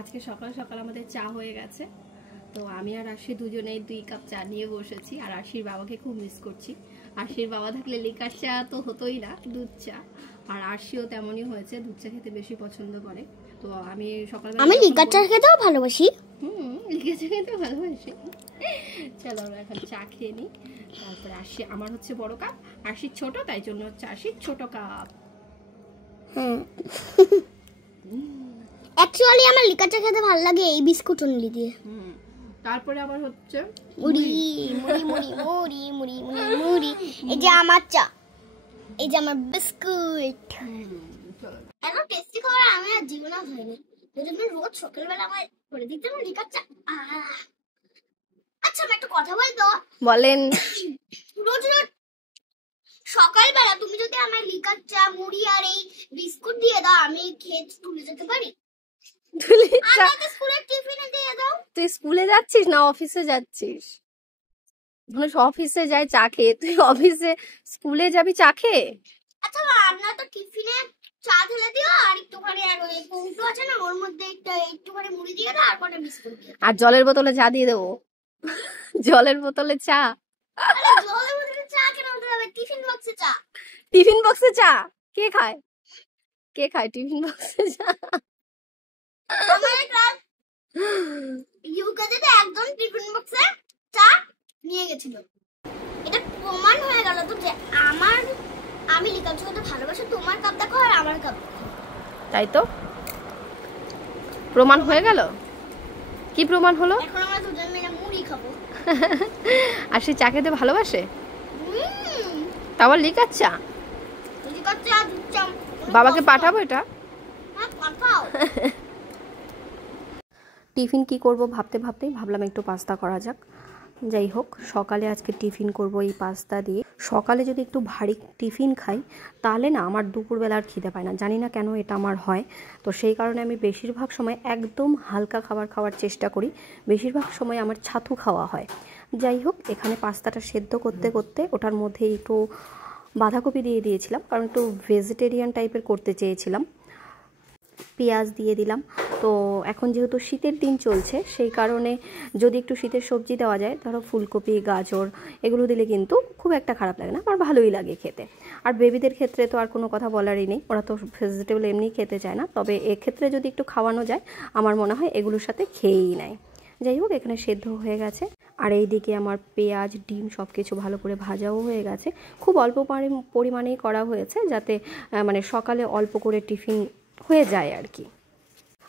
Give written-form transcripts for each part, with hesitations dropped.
আজকে সকাল সকাল আমাদের চা হয়ে গেছে, তো আমি আর আশি দুজনেই 2 কাপ চা নিয়ে বসেছি। আর আশির বাবাকে খুব মিস করছি। আশির বাবা থাকলে লিকার চা তো হতোই না, দুধ চা। আর আশিও তেমনই হয়েছে, দুধ চা খেতে বেশি পছন্দ করে। তো আমি সকালবেলা আমি লিকার চা খেতেও ভালোবাসি। লিকার চা খেতে ভালোবাসি। চলো আমরা এখন চা খেয়ে নিই। তারপরে আশি আমার হচ্ছে বড় কাপ, আশির ছোট, তাই জন্য হচ্ছে আশির ছোট কাপ। অ্যাকচুয়ালি আমার লিকার চা খেতে ভালো লাগে এই বিস্কুট অনলি দিয়ে। তারপরে আবার হচ্ছে মুড়ি মুড়ি মুড়ি মুড়ি মুড়ি মুড়ি মুড়ি। এই যে আমার চা, এই যে আমার বিস্কুট। এত টেস্টি খাবার আমি আর জীবনে খাইনি। যদি আমি রোজ সকালবেলা আমার করে দিতে না লিকার চা। আচ্ছা আমি একটা কথা বলতো, বলেন। রোজ রোজ সকালবেলা তুমি যদি আমার লিকার চা মুড়ি আর এই বিস্কুট দিয়ে দাও, আমি খেয়ে তুলে যেতে পারি? আমাকে স্কুলের টিফিনে দিয়ে দাও। তুই স্কুলে যাচ্ছিস না অফিসে যাচ্ছিস? মানুষ অফিসে যায় চা খেয়ে, তুই অফিসে স্কুলে যাবি চা খেয়ে? আচ্ছা আমরা তো টিফিনে চা ঢেলে দিও, আর একটুখানি আর ওই কৌটো আছে না ওর মধ্যে একটুখানি মুড়ি দিয়ে দাও আর কটা বিস্কুট দিয়ে। আর জলের বোতলে চা দিয়ে দেবো। জলের বোতলে চা? জলের বোতলে চা কেন দিতে হবে? টিফিন বক্সে চা। টিফিন বক্সে চা কে খায়? কে খায় টিফিন বক্সে চা? আমার ক্লাস ইউকেজিতে একদম টিফিন বক্সে চা নিয়ে গেছিল। এটা প্রমাণ হয়ে গেল তো যে আমি লিকার চা খেতে ভালোবাসি। তোমার কাপ দেখো আর আমার কাপ, তাই তো প্রমাণ হয়ে গেল। কি প্রমাণ হলো? এখন আমরা দুজন মিলে মুড়ি খাবো। আর সে চা খেতে ভালোবাসে, তারপর লিকার চা। লিকার চা দুধ চা। বাবাকে পাঠাবো এটা? হ্যাঁ পাঠাও। টিফিন কি করব ভাবতে ভাবতেই ভাবলাম একটু পাস্তা করা যাক। যাই হোক, সকালে আজকে টিফিন করব এই পাস্তা দিয়ে। সকালে যদি একটু ভারী টিফিন খাই তাহলে না আমার দুপুরবেলা আর খিদে পায় না, জানি না কেন এটা আমার হয়। তো সেই কারণে আমি বেশিরভাগ সময় একদম হালকা খাবার খাওয়ার চেষ্টা করি। বেশিরভাগ সময় আমার ছাতু খাওয়া হয়। যাই হোক, এখানে পাস্তাটা সেদ্ধ করতে করতে ওটার মধ্যে একটু বাঁধাকপি দিয়ে দিয়েছিলাম, কারণ একটু ভেজিটেরিয়ান টাইপের করতে চেয়েছিলাম। পেঁয়াজ দিয়ে দিলাম। তো এখন যেহেতু শীতের দিন চলছে, সেই কারণে যদি একটু শীতের সবজি দেওয়া যায়, ধরো ফুলকপি গাজর এগুলো দিলে কিন্তু খুব একটা খারাপ লাগে না, আমার ভালোই লাগে খেতে। আর বেবিদের ক্ষেত্রে তো আর কোনো কথা বলারই নেই, ওরা তো ভেজিটেবল এমনি খেতে চায় না। তবে এক্ষেত্রে যদি একটু খাওয়ানো যায় আমার মনে হয় এগুলোর সাথে খেয়েই নেয়। যাই হোক, এখানে সেদ্ধ হয়ে গেছে। আর এইদিকে আমার পেঁয়াজ ডিম সব কিছু ভালো করে ভাজাও হয়ে গেছে। খুব অল্প পরিমাণেই করা হয়েছে, যাতে মানে সকালে অল্প করে টিফিন হয়ে যায় আর কি।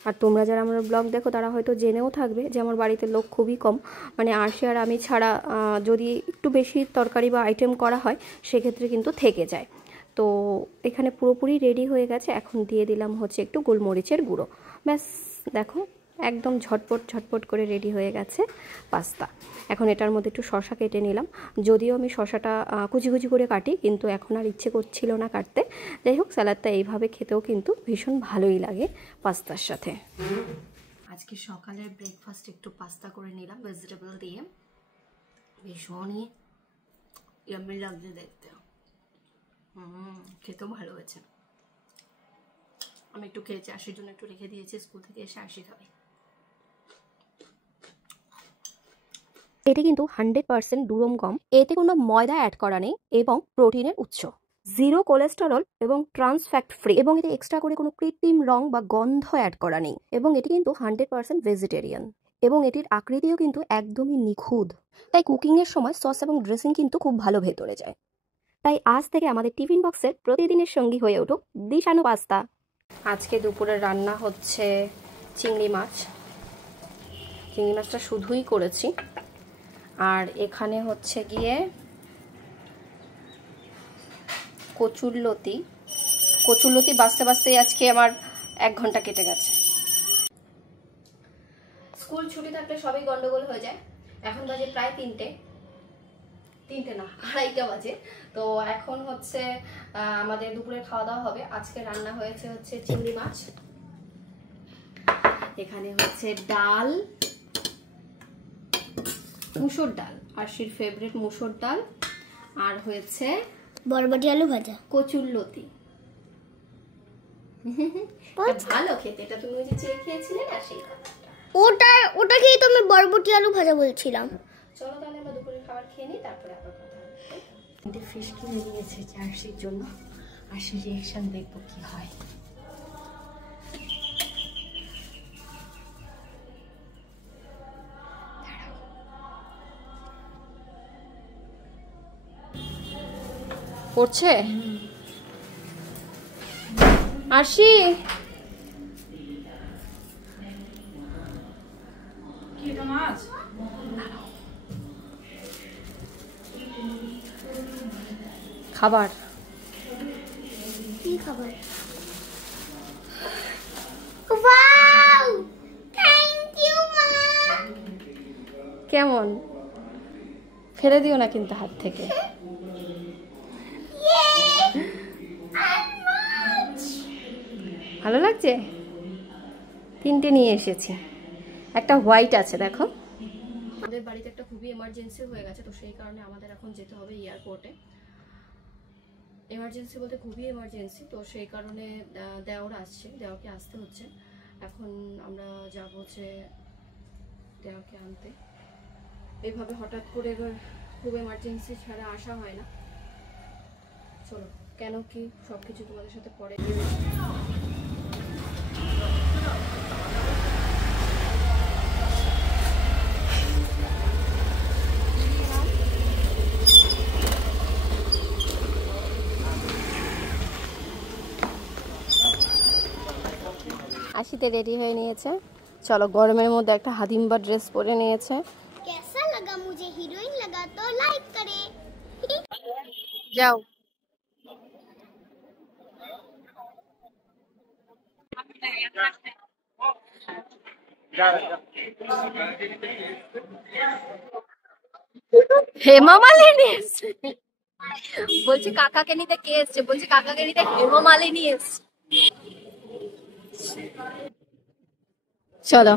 আর তোমরা যারা আমার ব্লগ দেখো তারা হয়তো জেনেও থাকবে যে আমার বাড়িতে লোক খুবই কম, মানে আরশি আর আমি ছাড়া যদি একটু বেশি তরকারি বা আইটেম করা হয় সেক্ষেত্রে কিন্তু থেকে যায়। তো এখানে পুরোপুরি রেডি হয়ে গেছে। এখন দিয়ে দিলাম হচ্ছে একটু গোলমরিচের গুঁড়ো। ব্যাস দেখো, একদম ঝটপট ঝটপট করে রেডি হয়ে গেছে পাস্তা। এখন এটার মধ্যে একটু শসা কেটে নিলাম, যদিও আমি শসাটা কুচি কুচি করে কাটি, কিন্তু এখন আর ইচ্ছে করছিল না কাটতে। যাই হোক, স্যালাডটা এইভাবে খেতেও কিন্তু ভীষণ ভালোই লাগে পাস্তার সাথে। আজকে সকালের ব্রেকফাস্ট একটু পাস্তা করে নিলাম ভেজিটেবল দিয়ে, ভীষণই ইয়াম্মি লাগছে দেখতে। খেতেও ভালো হয়েছে। আমি একটু খেয়েছি, আশির জন্য একটু রেখে দিয়েছি, স্কুল থেকে এসে আশি খাবে। এটি কিন্তু 100% দুরম গম, এতে কোনো ময়দা অ্যাড করা নেই এবং প্রোটিনের উৎস, 0 কোলেস্টেরল এবং ট্রান্স ফ্যাট ফ্রি, এবং এতে এক্সট্রা করে কোনো কৃত্রিম রং বা গন্ধ অ্যাড করা নেই। এবং এটি কিন্তু 100% ভেজিটেরিয়ান, এবং এটির আকৃতিও কিন্তু একদমই নিখুঁত। তাই কুকিংয়ের সময় সস এবং ড্রেসিং কিন্তু খুব ভালো ভেতরে যায়। তাই আজ থেকে আমাদের টিফিন বক্সের প্রতিদিনের সঙ্গী হয়ে উঠুক দিশানু পাস্তা। আজকে দুপুরের রান্না হচ্ছে চিংড়ি মাছ। চিংড়ি মাছটা শুধুই করেছি। আর এখানে হচ্ছে গিয়ে কচুরলতি বাঁচতে বাঁচতেই আজকে আমার 1 ঘন্টা কেটে গেছে। স্কুল ছুটি থাকলে সবই গন্ডগোল হয়ে যায়। এখন বাজে প্রায় 3টে না 2:30 বাজে। তো এখন হচ্ছে আমাদের দুপুরে খাওয়া দাওয়া হবে। আজকে রান্না হয়েছে হচ্ছে চিংড়ি মাছ, এখানে হচ্ছে ডাল, মুসুর ডাল, আরশির ফেভারিট মুসুর ডাল, আর হয়েছে বরবটি আলু ভাজা, কচুরলতি। ভালো খেতে, এটা তুমি ওই যে চেয়ে খেয়েছিলে না সেই কথাটা। ওটা খেয়ে তো আমি বরবটি আলু ভাজা বলছিলাম। চলো তাহলে আমরা দুপুরের খাবার খেয়ে নিই, তারপরে আবার কথা হবে। কিন্তু ফিশ কিনে নিয়েছে চার্সির জন্য, আসি রিয়েকশন দেখবো কি হয়। পড়ছে আসি। খাবার কি খাবার? ওয়াও, থ্যাংক ইউ মা। কেমন? ফেলে দিও না কিন্তু হাত থেকে। ভালো লাগছে? তিনটে নিয়ে এসেছি, একটা হোয়াইট আছে দেখো। আমাদের বাড়িতে একটা খুবই এমার্জেন্সি হয়ে গেছে, তো সেই কারণে আমাদের এখন যেতে হবে এয়ারপোর্টে। এমার্জেন্সি বলতে খুবই এমার্জেন্সি, তো সেই কারণে দেওর আসছে, দেওরকে আসতে হচ্ছে। এখন আমরা যাব যে দেওরকে আনতে। এইভাবে হঠাৎ করে এবার খুব এমার্জেন্সি ছাড়া আসা হয় না। চলো, কেন কি সব কিছু তোমাদের সাথে পরে। আশিতে রেডি হয়ে নিয়েছে, চলো গরমের মধ্যে একটা হাদিম্বা ড্রেস পরে নিয়েছে। कैसा लगा मुझे हीरोइन लगा तो लाइक करे। যাও হেমা মালিনী এসছে। বলছি কাকাকে নিতে কে এসছে? বলছি কাকাকে নিতে হেমা মালিনী এসছে। চলো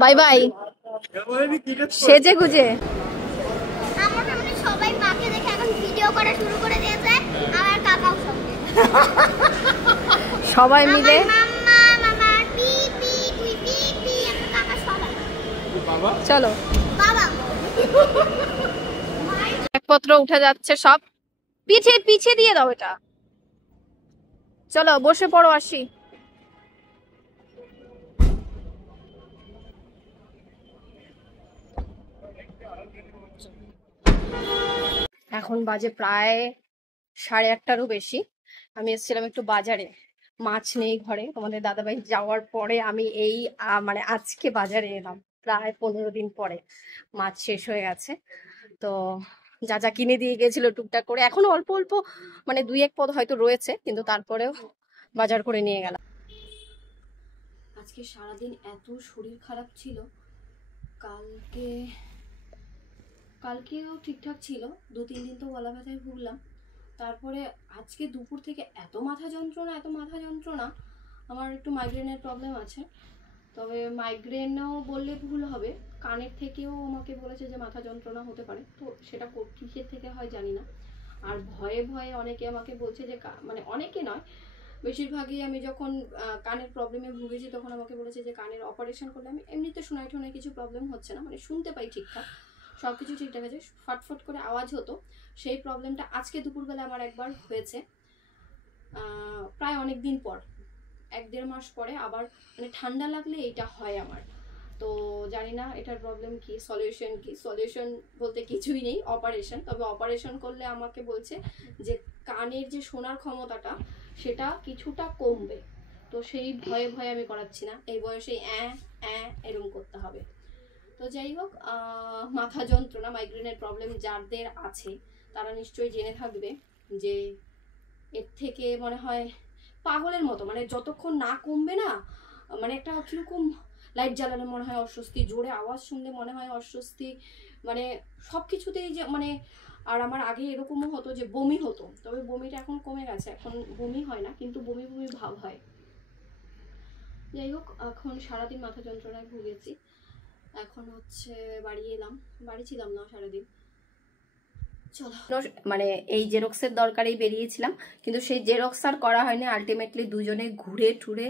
বাই বাই। সেজে গুজে আমার সামনে সবাই মাকে দেখে এখন ভিডিও করা শুরু করে দিয়েছে, আমার কাকাও সঙ্গে। সবাই মিলে মাম্মা মামা পিপি তুই পিপি আমার কাকা সবাই। বাবা চলো। বাবা ব্যাগপত্র উঠে যাচ্ছে সব, পিছে পিছে দিয়ে দাও এটা। চলো বসে পড়ো, আসি। এখন বাজে প্রায় 8:30টারও বেশি। আমি এসেছিলাম একটু বাজারে, মাছ নেই ঘরে। তোমাদের দাদাভাই যাওয়ার পরে আমি এই মানে আজকে বাজারে এলাম, প্রায় 15 দিন পরে। মাছ শেষ হয়ে গেছে, তো যা যা কিনে দিয়ে গেছিল টুকটাক করে, এখনো অল্প অল্প মানে 2-1 পদ হয়তো রয়েছে, কিন্তু তারপরেও বাজার করে নিয়ে গেলাম। আজকে সারাদিন এত শরীর খারাপ ছিল, কালকেও ঠিকঠাক ছিল, 2-3 দিন তো গলা ব্যথায় ভুগলাম। তারপরে আজকে দুপুর থেকে এত মাথা যন্ত্রণা। আমার একটু মাইগ্রেনের প্রবলেম আছে, তবে মাইগ্রেনও বললে ভুল হবে, কানের থেকেও আমাকে বলেছে যে মাথা যন্ত্রণা হতে পারে। তো সেটা কিসের থেকে হয় জানি না। আর ভয়ে ভয়ে অনেকে আমাকে বলছে যে মানে অনেকে নয়, বেশিরভাগই আমি যখন কানের প্রবলেমে ভুগেছি তখন আমাকে বলেছে যে কানের অপারেশন করলে, আমি এমনিতে শোনায় কিছু প্রবলেম হচ্ছে না, মানে শুনতে পাই ঠিকঠাক, সব কিছু ঠিকঠাক আছে, ফটফট করে আওয়াজ হতো। সেই প্রবলেমটা আজকে দুপুরবেলা আমার একবার হয়েছে, প্রায় অনেক দিন পর, 1-1.5 মাস পরে আবার, মানে ঠান্ডা লাগলে এটা হয় আমার। তো জানি না এটার প্রবলেম কি, সলিউশন বলতে কিছুই নেই, অপারেশন। তবে অপারেশন করলে আমাকে বলছে যে কানের যে শোনার ক্ষমতাটা সেটা কিছুটা কমবে, তো সেই ভয়ে ভয়ে আমি করাচ্ছি না, এই বয়সে এরকম করতে হবে। তো যাই হোক, মাথা যন্ত্রণা মাইগ্রেনের প্রবলেম যাদের আছে তারা নিশ্চয়ই জেনে থাকবে যে এর থেকে মনে হয় পাগলের মতো, মানে যতক্ষণ না কমবে না, মানে একটা কিরকম লাইট জ্বালানো মনে হয় অস্বস্তি, জোরে আওয়াজ শুনলে মনে হয় অস্বস্তি, মানে সব কিছুতেই যে মানে। আর আমার আগে এরকমও হতো যে বমি হতো, তবে বমিটা এখন কমে গেছে, এখন বমি হয় না, কিন্তু বমি বমি ভাব হয়। যাই হোক, এখন সারাদিন মাথা যন্ত্রণায় ভুগেছি। এখন হচ্ছে বাড়ি এলাম, বাড়ি ছিলাম না সারাদিন, মানে এই জেরক্সের দরকারেই বেরিয়েছিলাম, কিন্তু সেই জেরক্স আর করা হয়নি। আলটিমেটলি দুজনে ঘুরে টুরে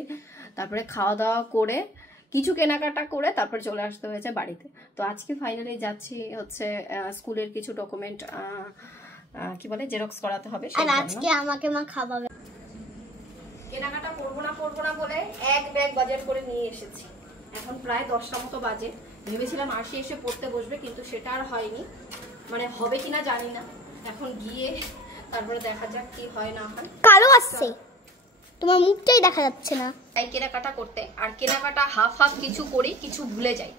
তারপরে খাওয়া দাওয়া করে কিছু কেনাকাটা করে তারপর চলে আসতে হয়েছে বাড়িতে। তো আজকে ফাইনালি যাচ্ছি হচ্ছে স্কুলের কিছু ডকুমেন্ট কি বলে জেরক্স করাতে হবে। আর আজকে আমাকে মা খাওয়াবে। কেনাকাটা করবো না বলে এক ব্যাগ বাজার করে নিয়ে এসেছি। এখন প্রায় 10টা মতো বাজে। ভেবেছিলাম আরশি এসে পড়তে বসবে, কিন্তু সেটা আর হয়নি। মানে হবে কিনা জানি না, এখন গিয়ে তারপরে দেখা যাক কি হয় না হয়। কালো আসছে, তোমার মুখটাই দেখা যাচ্ছে না। তাই কেনাকাটা করতে, আর কেনাকাটা হাফ কিছু করি, কিছু ভুলে যাই।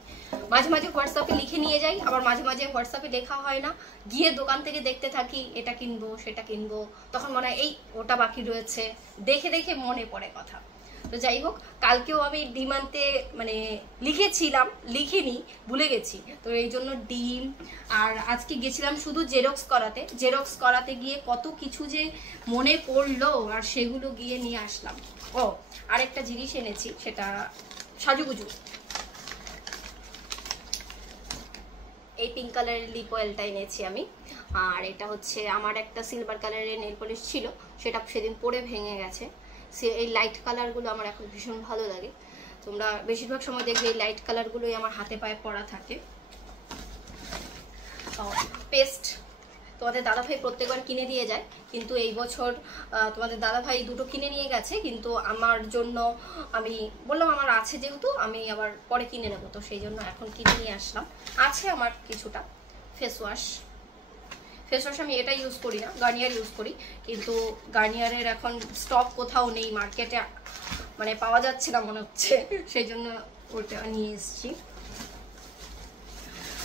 মাঝে মাঝে হোয়াটসঅ্যাপে লিখে নিয়ে যাই, আবার মাঝে মাঝে হোয়াটসঅ্যাপে লেখা হয় না, গিয়ে দোকান থেকে দেখতে থাকি এটা কিনবো সেটা কিনবো, তখন মনে হয় এই ওটা বাকি রয়েছে, দেখে দেখে মনে পড়ে কথা। তো যাই হোক, কালকেও আমি ডিম আনতে মানে লিখেছিলাম, লিখিনি, ভুলে গেছি। তো এই জন্য ডিম, আর আজকে গেছিলাম শুধু জেরক্স করাতে গিয়ে কত কিছু যে মনে পড়লো, আর সেগুলো গিয়ে নিয়ে আসলাম। ও আরেকটা জিনিস এনেছি, সেটা সাজুগুজু। এই পিঙ্ক কালারের লিপ অয়েলটা এনেছি আমি। আর এটা হচ্ছে আমার একটা সিলভার কালারের নেল পলিশ ছিল, সেটা সেদিন পরে ভেঙে গেছে। এই লাইট কালারগুলো আমার এখন ভীষণ ভালো লাগে। তোমরা বেশিরভাগ সময় দেখবে এই লাইট কালারগুলোই আমার হাতে পায়ে পরা থাকে। পেস্ট তোমাদের দাদাভাই প্রত্যেকবার কিনে দিয়ে যায়, কিন্তু এই বছর তোমাদের দাদাভাই দুটো কিনে নিয়ে গেছে, কিন্তু আমার জন্য আমি বললাম আমার আছে যেহেতু আমি আবার পরে কিনে নেবো, তো সেই জন্য এখন কিনে নিয়ে আসলাম। আছে আমার কিছুটা ফেস ওয়াশ আমি এটা ইউজ করি না, গার্নিয়ার ইউজ করি, কিন্তু গার্নিয়ারের এখন স্টক কোথাও নেই মার্কেটে, মানে পাওয়া যাচ্ছে না মনে হচ্ছে, সেই জন্য ওটা নিয়ে এসেছি।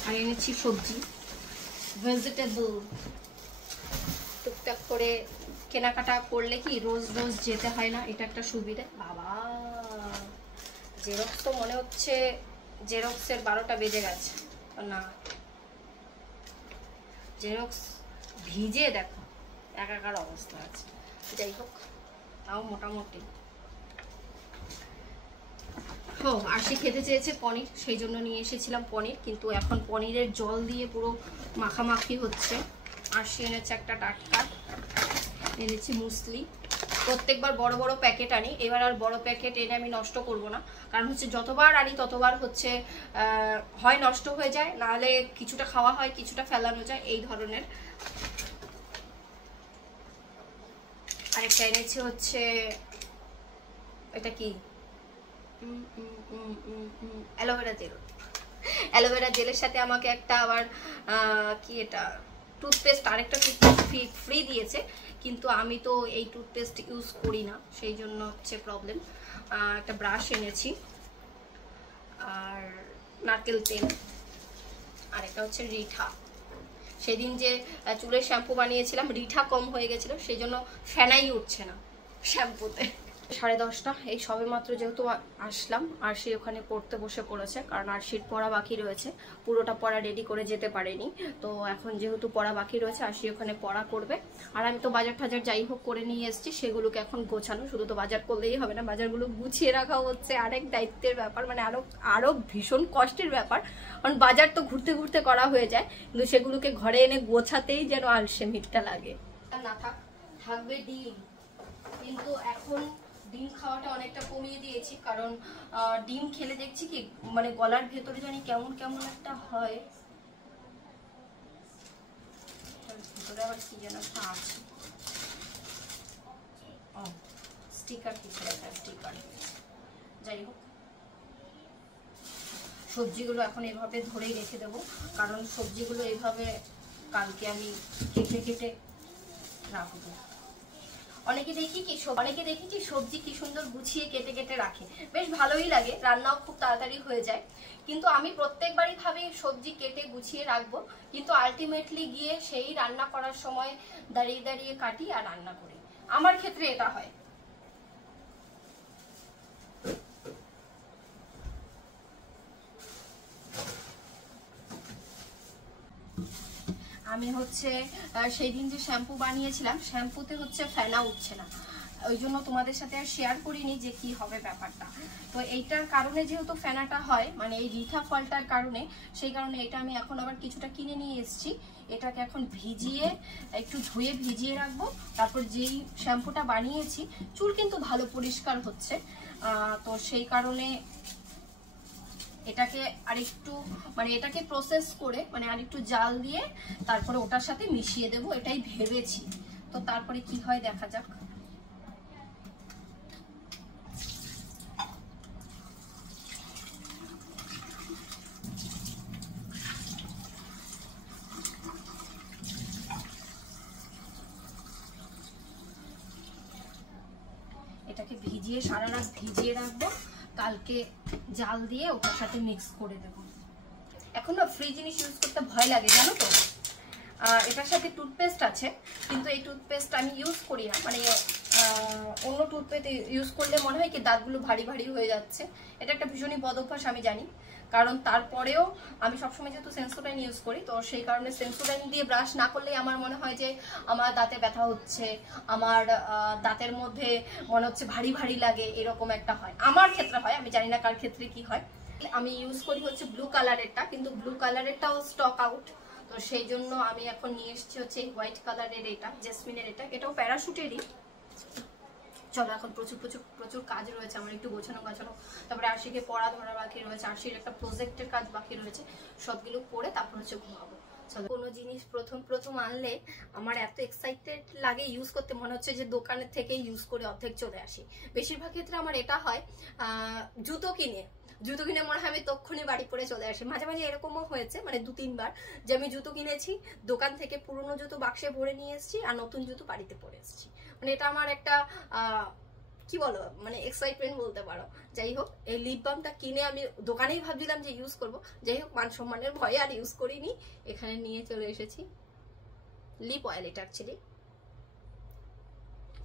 আর এনেছি সবজি, ভেজিটেবল। টুকটাক করে কেনাকাটা করলে কি রোজ রোজ যেতে হয় না, এটা একটা সুবিধা। বাবা জেরক্স তো মনে হচ্ছে জেরক্সের 12টা বেজে গেছে না, জেরক্স ভিজে দেখো একাকার অবস্থা আছে। যাই হোক, তাও মোটামুটি। ও আরশি খেতে চেয়েছে পনির, সেই জন্য নিয়ে এসেছিলাম পনির, কিন্তু এখন পনিরের জল দিয়ে পুরো মাখামাখি হচ্ছে। আরশি এনেছে একটা টাটকা, এনেছি মুসলি। প্রত্যেকবার বড় বড় প্যাকেট আনি, এবার আর বড় প্যাকেট এনে আমি নষ্ট করব না, কারণ হচ্ছে যতবার আনি ততবার হচ্ছে হয় নষ্ট হয়ে যায়, নাহলে কিছুটা খাওয়া হয় কিছুটা ফেলানো যায়, এই ধরনের। আরেকটা এনেছি হচ্ছে এটা কি অ্যালোভেরা জেল। অ্যালোভেরা জেলের সাথে আমাকে একটা আবার কি এটা টুথপেস্ট, আরেকটা টুথপেস্ট ফ্রি দিয়েছে, কিন্তু আমি তো এই টুথপেস্ট ইউজ করি না, সেই জন্য হচ্ছে প্রবলেম। একটা ব্রাশ এনেছি, আর নারকেল তেল, আর একটা হচ্ছে রিঠা। সেদিন যে চুলের শ্যাম্পু বানিয়েছিলাম, রিঠা কম হয়ে গেছিল, সেই জন্য ফেনাই উঠছে না শ্যাম্পুতে। 10:30 এই সবে মাত্র যেহেতু আসলাম, আরশি ওখানে পড়তে বসে পড়েছে, কারণ আরশির পড়া বাকি রয়েছে, পুরোটা পড়া রেডি করে যেতে পারেনি। তো এখন যেহেতু পড়া বাকি রয়েছে, আরশি ওখানে পড়া করবে। আর আমি তো বাজার টাজার যাই হোক করে নিয়ে এসেছি, সেগুলোকে এখন গোছানো। শুধু তো বাজার করলেই হবে না, বাজারগুলো গুছিয়ে রাখা হচ্ছে আরেক দায়িত্বের ব্যাপার, মানে আরো ভীষণ কষ্টের ব্যাপার, কারণ বাজার তো ঘুরতে ঘুরতে করা হয়ে যায়, কিন্তু সেগুলোকে ঘরে এনে গোছাতেই যেন আলসেমিটা লাগে। না থাকবে ডিম, কিন্তু এখন ডিম খাওয়াটা অনেকটা কমিয়ে দিয়েছি, কারণ ডিম খেলে দেখছি কি মানে গলার ভেতরে জানি কেমন কেমন একটা হয়। ভিতরে আবার কি যেন একটা আছে, ও স্টিকার, কিছু একটা স্টিকার। যাই হোক, সবজিগুলো এখন এভাবে ধরেই রেখে দেবো, কারণ সবজিগুলো এইভাবে কালকে আমি কেটে কেটে রাখবো। অনেকে দেখি সবজি কি সুন্দর গুছিয়ে কেটে কেটে রাখে, বেশ ভালোই লাগে, রান্নাও খুব তাড়াতাড়ি হয়ে যায়। কিন্তু আমি প্রত্যেকবারই ভাবি সবজি কেটে গুছিয়ে রাখবো, কিন্তু আলটিমেটলি গিয়ে সেই রান্না করার সময় দাঁড়িয়ে দাঁড়িয়ে কাটি আর রান্না করি। আমার ক্ষেত্রে এটা হয়। আমি হচ্ছে সেই দিন যে শ্যাম্পু বানিয়েছিলাম, শ্যাম্পুতে হচ্ছে ফেনা উঠছে না, ওই জন্য তোমাদের সাথে আর শেয়ার করিনি যে কি হবে ব্যাপারটা। তো এইটার কারণে যেহেতু ফেনাটা হয়, মানে এই রিঠা ফলটার কারণে, সেই কারণে এটা আমি এখন আবার কিছুটা কিনে নিয়ে এসেছি। এটাকে এখন ভিজিয়ে, একটু ধুয়ে ভিজিয়ে রাখবো। তারপর যেই শ্যাম্পুটা বানিয়েছি, চুল কিন্তু ভালো পরিষ্কার হচ্ছে, তো সেই কারণে এটাকে আরেকটু মানে এটাকে প্রসেস করে মানে আরেকটু জাল দিয়ে তারপরে ওটার সাথে মিশিয়ে দেবো, এটাই ভেবেছি। তো তারপরে কি হয় দেখা যাক। এটাকে ভিজিয়ে সারা রাত ভিজিয়ে রাখবো, কালকে জাল দিয়ে ওটার সাথে মিক্স করে দেবো। এখন না ফ্রি জিনিস ইউজ করতে ভয় লাগে জানো তো। এটার সাথে টুথপেস্ট আছে, কিন্তু এই টুথপেস্ট আমি ইউজ করি না, মানে অন্য টুথপেস্ট ইউজ করলে মনে হয় কি দাঁতগুলো ভারী ভারী হয়ে যাচ্ছে। এটা একটা ভীষণই বদ অভ্যাস আমি জানি, কারণ তারপরেও আমি সবসময় যেহেতু সেন্সোডাইন ইউজ করি, তো সেই কারণে সেন্সোডাইন দিয়ে ব্রাশ না করলেই আমার মনে হয় যে আমার দাঁতে ব্যথা হচ্ছে, আমার দাঁতের মধ্যে মনে হচ্ছে ভারী ভারী লাগে, এরকম একটা হয়। আমার ক্ষেত্রে হয়, আমি জানি না কার ক্ষেত্রে কি হয়। আমি ইউজ করি হচ্ছে ব্লু কালারেরটা, কিন্তু ব্লু কালারেরটাও স্টক আউট, তো সেই জন্য আমি এখন নিয়ে এসেছি হচ্ছে হোয়াইট কালারের এটা, জেসমিনের এটা, এটাও প্যারাশুটেরই। চলো এখন প্রচুর প্রচুর প্রচুর কাজ রয়েছে আমার, একটু গোছানো গাছানো, তারপরে আরশিকে পড়া ধরা বাকি রয়েছে, আরশির একটা প্রজেক্টের কাজ বাকি রয়েছে, সবগুলো করে তারপর হচ্ছে ঘুমাবো। চলো, কোনো জিনিস প্রথম প্রথম আনলে আমার এত এক্সাইটেড লাগে ইউজ করতে, মনে হচ্ছে যে দোকানের থেকে ইউজ করে অর্ধেক চলে আসি। বেশিরভাগ ক্ষেত্রে আমার এটা হয় জুতো কিনে মনে হয় আমি তক্ষুনি বাড়ি পরে চলে আসি। মাঝে মাঝে এরকমও হয়েছে, মানে 2-3 বার, যে আমি জুতো কিনেছি, দোকান থেকে পুরনো জুতো বাক্সে ভরে নিয়ে এসেছি আর নতুন জুতো বাড়িতে পরে এসেছি। মানে এটা আমার একটা কি বলো, মানে এক্সাইটমেন্ট বলতে পারো। যাই হোক, এই লিপ বামটা কিনে আমি দোকানেই ভাবছিলাম যে ইউজ করব, যাই হোক মান সম্মানের ভয়ে আর ইউজ করিনি, এখানে নিয়ে চলে এসেছি। লিপ অয়েল এটা অ্যাকচুয়ালি।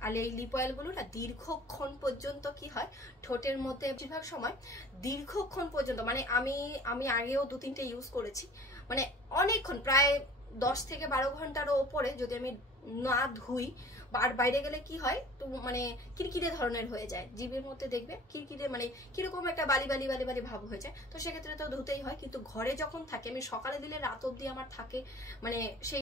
আর এই লিপ অয়েলগুলো না দীর্ঘক্ষণ পর্যন্ত কি হয় ঠোঁটের মধ্যে, বেশিরভাগ সময় দীর্ঘক্ষণ পর্যন্ত, মানে আমি আগেও 2-3টে ইউজ করেছি, মানে অনেকক্ষণ, প্রায় 10 থেকে 12 ঘন্টারও ওপরে যদি আমি না ধুই, আর বাইরে গেলে কি হয় তো মানে কিরকিরে ধরনের হয়ে যায়, জিভের মধ্যে দেখবে কিরকিরে, মানে কিরকম একটা বালি বালি বালি বালি ভাব হয়ে যায়। তো সেক্ষেত্রে তো ধুতেই হয়, কিন্তু ঘরে যখন থাকে, আমি সকালে দিলে রাত অব্দি আমার থাকে, মানে সেই